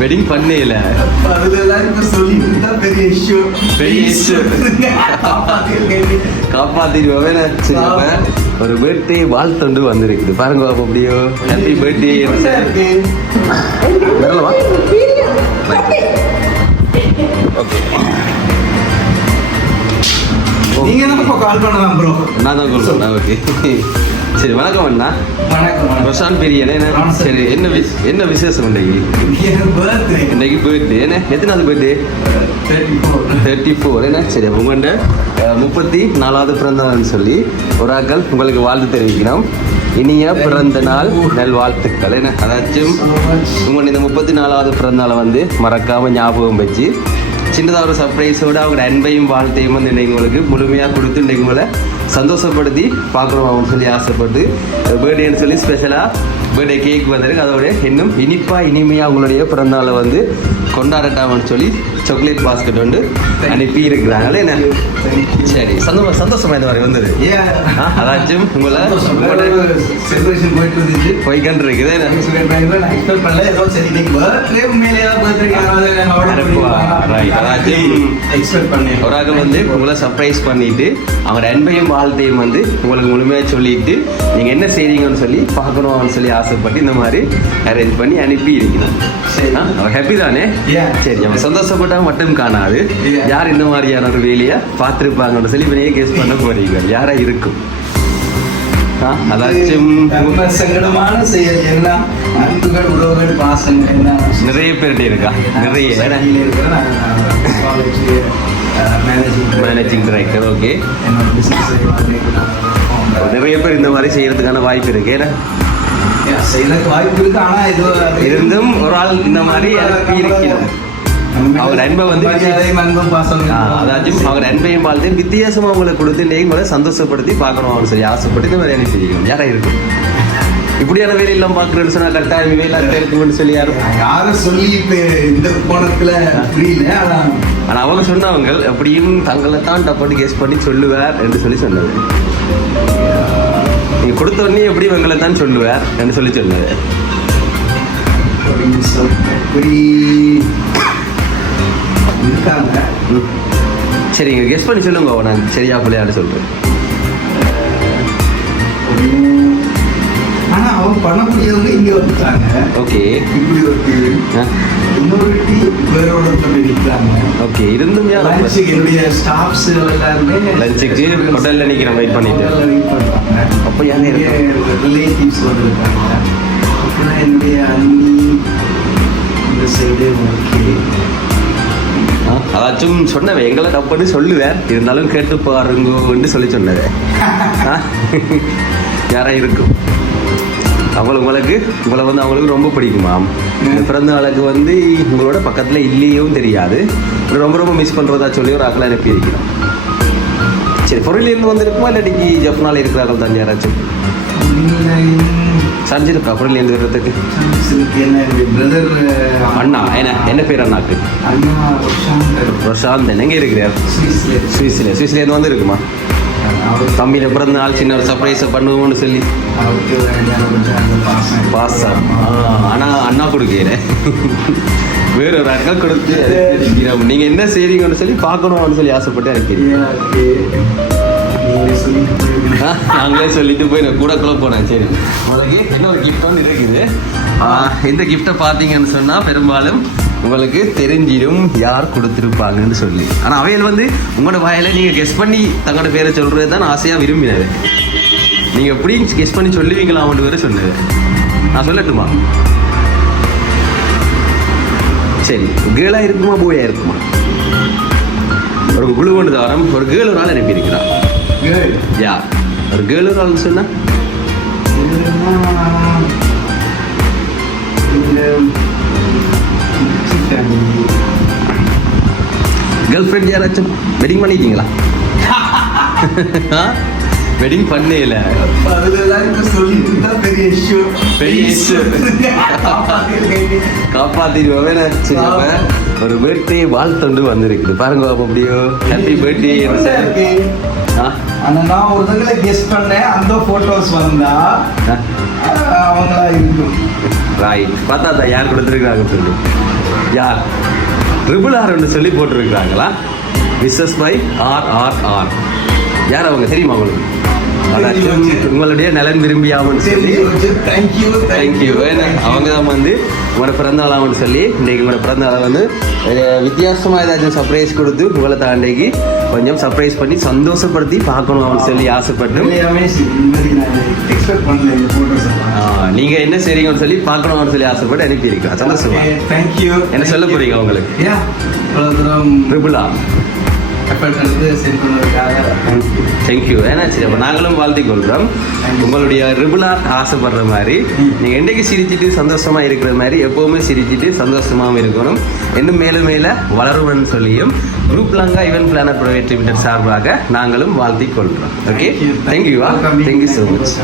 Wedding பண்ணையில இருந்தா பெரிய அப்ப ஒரு பர்த்டே வாழ்த்தொண்டு வந்திருக்குது. பாருங்க அப்ப அப்படியோ ஹாப்பி பர்த்டே புதுசா இருக்கு. வரலவா நீங்க தான் இப்ப கால் பண்ணலாம் ப்ரோ நான் தான் கால் பண்ணேன் ஓகே சரி வணக்கம் அண்ணா. வணக்கம் பிரசாந்த் பெரியன் சரி என்ன விஷ்- என்ன விசேஷம் இன்னைக்கு இன்னைக்கு பர்த்டே என்ன? எத்தனாவது பர்த்டே தேர்ட்டி ஃபோர் என்ன? சரி உங்கள்கிட்ட முப்பத்தி நாலாவது பிறந்த நாள்னு சொல்லி ஒரு ஆக்கள் உங்களுக்கு வாழ்த்து தெரிவிக்கிறோம். இனிய பிறந்த நாள் நல் வாழ்த்துக்கள் என்ன? அதாச்சும் உங்கள் இந்த முப்பத்தி நாலாவது பிறந்த நாளை வந்து மறக்காம ஞாபகம் வச்சு சின்னதாக ஒரு சர்ப்ரைஸோட அவங்க அன்பையும் வாழ்த்தையும் வந்து எங்களுக்கு உங்களுக்கு முழுமையாக கொடுத்து இன்னைக்கு உங்களை சந்தோஷப்படுத்தி பார்க்குறோம் அப்படின்னு சொல்லி ஆசைப்பட்டு பர்த்டேன்னு சொல்லி ஸ்பெஷலாக பர்த்டே கேக் வந்திருக்கு. அதோட இன்னும் இனிப்பாக இனிமையாக உங்களுடைய பிறந்தநாளை வந்து கொண்டாடட்டாமன்னு சொல்லி சாக்லேட் பாஸ்கெட் வந்து அனுப்பி இருக்கிறாங்களே என்ன? சரி. சந்தோஷம் சந்தோஷமா இந்த மாதிரி வந்தது? அதாச்சும் உங்களை செலிப்ரேஷன் போயிட்டு இருந்துச்சு போய்கண்டு இருக்குது ஒரு ஆள் வந்து உங்களை சர்ப்ரைஸ் பண்ணிட்டு அவங்க அன்பையும் வாழ்த்தையும் வந்து உங்களுக்கு முழுமையாக சொல்லிட்டு நீங்க என்ன செய்றீங்கன்னு சொல்லி பார்க்கணும்னு சொல்லி ஆசைப்பட்டு இந்த மாதிரி அரேஞ்ச் பண்ணி அனுப்பி இருக்கணும் சரி. ஹாப்பி தானே. சரி அவன் சந்தோஷப்பட்டா மட்டும் காணாது. யார் இந்த மாதிரியான ஒரு வேலையை பார்த்துருப்பாங்கன்னு சொல்லி இப்போ கெஸ் பண்ண போறீங்க. யாரா இருக்கும்? நம்ம சங்கடமான செயல் எல்லாம் அன்புகள் உறவுகள் பாசங்கள் நிறைய பேர்கிட்ட இருக்கா? நிறைய. மேனேஜிங் டைரக்டர் ஓகே நிறைய பேர் இந்த மாதிரி செய்யறதுக்கான வாய்ப்பு இருக்கு. ஏன்னா செய்யறதுக்கு வாய்ப்பு இருக்கு ஆனா இது இருந்தும் ஒரு ஆள் இந்த மாதிரி இருக்கிறோம் அவர் அன்பை வந்து அதாச்சும் அவர் அன்பையும் வாழ்த்து வித்தியாசமா உங்களை கொடுத்து நீங்க உங்களை சந்தோஷப்படுத்தி பார்க்கணும் அவனு சொல்லி ஆசைப்பட்டு இந்த மாதிரி அனுப்பிச்சிருக்கணும் யாரா இருக்கும்? இப்படியான வேலையெல்லாம் பார்க்குறேன்னு சொன்னா கரெக்டாக வேலை இருக்கும்னு சொல்லி யாரும் யாரும் சொல்லி இப்ப இந்த கோணத்துல புரியல ஆனா அவங்க சொன்னவங்க அப்படியும் தங்களை தான் டப்பாட்டு கேஸ் பண்ணி சொல்லுவார் என்று சொல்லி சொன்னது. நீங்க கொடுத்த உடனே எப்படி இவங்களை தான் சொல்லுவார் என்று சொல்லி சொன்னது அப்படி சொல்- அப்படி இருக்காங்க. சரி நீங்க கெஸ் பண்ணி சொல்லுங்க நான் சரியா பிள்ளையாடு சொல்றேன். அவங்க பண்ணக்கூடியவங்க இங்க வந்துட்டாங்க. ஓகே. இப்படி ஒரு டீம் இன்னொரு டீம் வேறோட இருக்கிறாங்க ஓகே இருந்தும் லஞ்சுக்கு என்னுடைய ஸ்டாஃப்ஸ் எல்லாருமே லஞ்சுக்கு ஹோட்டல்ல நிக்கிறேன் வெயிட் பண்ணிட்டு. வெயிட் அப்ப யாரு இருக்கா? ரிலேட்டிவ்ஸ் வந்திருக்காங்க. அப்புறம் என்னுடைய அண்ணி இந்த சைடு ஓகே அதாச்சும் சொன்னவன் எங்களை டப்புன்னு சொல்லுவேன் இருந்தாலும் கேட்டு பாருங்கன்னு சொல்லி சொன்னது யாரா இருக்கும்? அவங்களுக்கு உங்களுக்கு உங்களை வந்து அவங்களுக்கு ரொம்ப பிடிக்குமாம் இந்த பிறந்த நாளுக்கு வந்து உங்களோட பக்கத்துல இல்லையும் தெரியாது. ரொம்ப ரொம்ப மிஸ் பண்றதா சொல்லி ஒரு ஆக்களை அனுப்பி இருக்கிறோம் சரி பொருளிலிருந்து வந்திருக்குமா? இல்லாட்டிக்கு ஜப்னால இருக்கிறார்கள் தான் யாராச்சும்? சஞ்சிருக்கா பொருளிலிருந்து வர்றதுக்கு? என்ன பிரதர் அண்ணா என்ன என்ன பேர் அண்ணாக்கு? பிரசாந்த். எங்க இருக்கிறார்? சுவிஸ்ல சுவிஸ்ல சுவிஸ்லேருந்து வந்து இருக்குமா தம்பியில பிறந்த நாள் சின்ன ஒரு சர்ப்ரைஸை பண்ணுவோம்னு சொல்லி. அவருக்கு கொஞ்சம் அந்த பாசம் பாசம் ஆனா அண்ணா கொடுக்கிறேன் வேற ஒரு அக்கா கொடுத்து அதுக்கு இருக்கிறோம். நீங்க என்ன செய்றீங்கன்னு சொல்லி பார்க்கணும்னு சொல்லி ஆசைப்பட்டு போயிருக்கீங்க நாங்களே சொல்லிட்டு போய் நான் கூட கூட போனேன். சரி. உங்களுக்கு என்ன ஒரு கிஃப்ட் ஒன்று இருக்குது. இந்த கிஃப்ட்டை பார்த்தீங்கன்னு சொன்னா பெரும்பாலும் உங்களுக்கு தெரிஞ்சிடும் யார் கொடுத்துருப்பாங்கன்னு சொல்லி. ஆனா அவையில் வந்து உங்களோட வாயில நீங்க கெஸ் பண்ணி தங்களோட பேரை சொல்றது தான் ஆசையா விரும்பினது. நீங்க எப்படி கெஸ் பண்ணி சொல்லுவீங்களா அவன் வேற சொன்னது நான் சொல்லட்டுமா? சரி கேர்ளா இருக்குமா போயா இருக்குமா? ஒரு குழு கொண்டு தாரம் ஒரு கேர்ள் ஒரு ஆள் அனுப்பியிருக்கிறான். யா ஒரு கேர்ள் ஒரு ஆள் சொன்னா. கேர்ள் ஃப்ரெண்ட் யாராச்சும் வெட்டிங் பண்ணிட்டீங்களா வெட்டிங் பண்ணல. பெரிய issue. பெரிய. காப்பாத்திடுவோம் ஒரு பர்த்டே வாழ்த்தொண்டு வந்திருக்குது பாருங்க அப்ப அப்படியோ ஹாப்பி பர்த்டே. ஆனா நான் ஒருத்தங்களை கெஸ் பண்ணேன். அந்த போட்டோஸ் வந்தா அவங்களா இருக்கும். ரைட் பார்த்தா யார் கொடுத்துருக்காங்க சொல்லி. யார் ட்ரிபிள் ஆர்னு சொல்லி போட்டிருக்காங்களா Mrs by R R R யார் அவங்க தெரியுமா உங்களுக்கு? உங்களுடைய நலன் விரும்பியாமன்னு சொல்லி. தேங்க்யூ தேங்க்யூ அவங்க தான் வந்து உங்களோட பிறந்த நாளாம்னு சொல்லி இன்னைக்கு உங்களோட பிறந்த நாளை வந்து அஹ், வித்தியாசமா ஏதாச்சும் சர்ப்ரைஸ் கொடுத்து உங்களை தாண்டைக்கு கொஞ்சம் சர்ப்ரைஸ் பண்ணி சந்தோஷப்படுத்தி பார்க்கணும் அப்படின்னு சொல்லி ஆசைப்பட்டு. நீங்க என்ன செய்றீங்கன்னு சொல்லி பார்க்கணும்னு சொல்லி ஆசைப்பட்டு அனுப்பியிருக்கோம் சந்தோஷமா? தேங்க்யூ என்ன சொல்ல போறீங்க உங்களுக்கு? ட்ரிபிளா? எஃபர்ட் எடுத்து சென்ட் பண்ணதுக்காக தேங்க்யூ ஏன்னா சரி அப்போ நாங்களும் வாழ்த்திக் கொள்கிறோம் உங்களுடைய ரிபுலா ஆசைப்படுற மாதிரி நீங்கள் என்றைக்கு சிரிச்சிட்டு சந்தோஷமா இருக்கிற மாதிரி எப்பவுமே சிரிச்சிட்டு சந்தோஷமாகவும் இருக்கணும். இன்னும் மேலும் மேலே வளருவன்னு சொல்லியும் group Lanka event planner private limited சார்பாக நாங்களும் வாழ்த்திக் கொள்கிறோம் okay thank you thank you so much